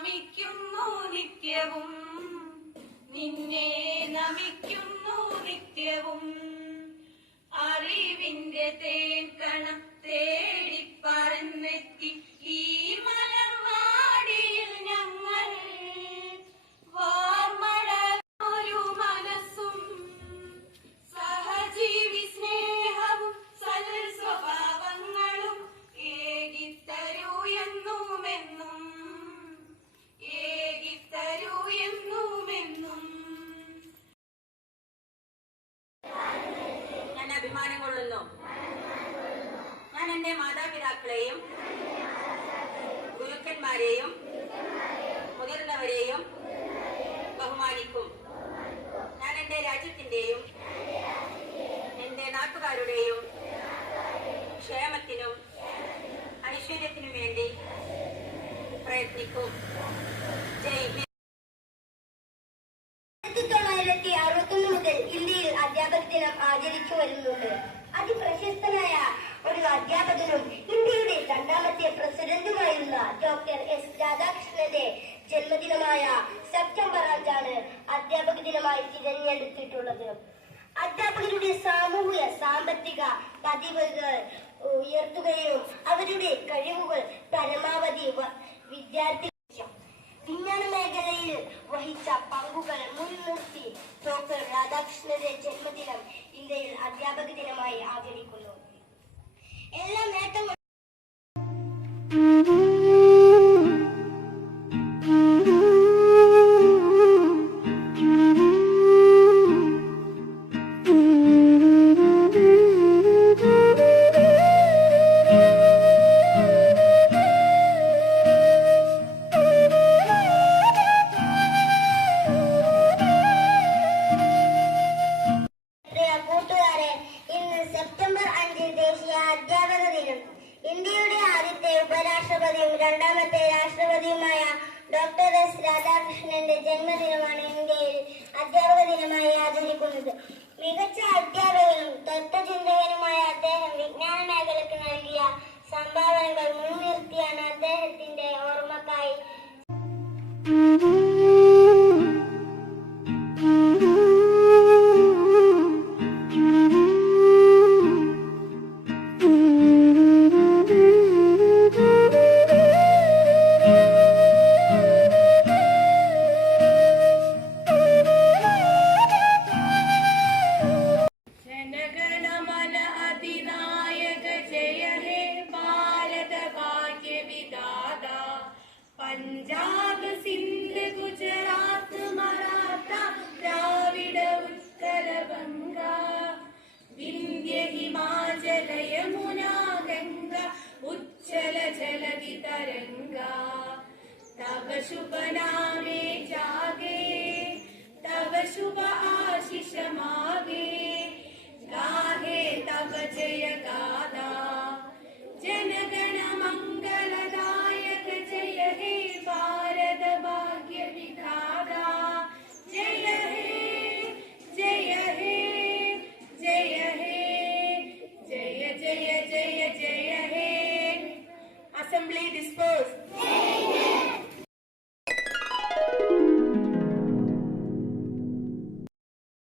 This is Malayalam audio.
നമിക്കുന്നു നിത്യവും. നിന്നെ നമിക്കുന്നു നിത്യവും. അറിവിന്റെ തേ ഞാൻ എന്റെ മാതാപിതാക്കളെയും ഗുരുക്കന്മാരെയും മുതിർന്നവരെയും ബഹുമാനിക്കും. ഞാൻ എന്റെ രാജ്യത്തിന്റെയും എന്റെ നാട്ടുകാരുടെയും ക്ഷേമത്തിനും ഐശ്വര്യത്തിനും വേണ്ടി പ്രയത്നിക്കും. ജയ് ആയിരത്തി ഇന്ത്യയിൽ അധ്യാപക ദിനം ആചരിച്ചു വരുന്നുണ്ട്. അതിപ്രശസ്തനായ ഒരു അധ്യാപകനും ഇന്ത്യയുടെ രണ്ടാമത്തെ പ്രസിഡന്റുമായിരുന്ന ഡോക്ടർ എസ് രാധാകൃഷ്ണന്റെ ജന്മദിനമായ സെപ്റ്റംബർ അഞ്ചാണ് അധ്യാപക ദിനമായി തിരഞ്ഞെടുത്തിട്ടുള്ളത്. അധ്യാപകരുടെ സാമൂഹിക സാമ്പത്തിക പതിവുകൾ ഉയർത്തുകയും ഡോക്ടർ രാധാകൃഷ്ണന്റെ ജന്മദിനം ഇന്ത്യയിൽ അധ്യാപക ദിനമായി ആചരിക്കുന്നു എല്ലാ നേട്ടങ്ങളും ഡോക്ടർ എസ് രാധാകൃഷ്ണന്റെ ജന്മദിനമാണ് ഇന്ത്യയിൽ അധ്യാപക ദിനമായി ആചരിക്കുന്നത്. മികച്ച അധ്യാപകനും തത്വചിന്തകനുമായ അദ്ദേഹം വിജ്ഞാന മേഖലയ്ക്ക് നൽകിയ സംഭാവനകൾ पञ्जाब् सिन्ध गुजरात् मराता द्राविड उत्कल गङ्गा बिन्द्य हिमाचलयमुना गङ्गा उच्चल जलवितरङ्गा तव शुभ नामे जागे तव शुभ assembly dispersed.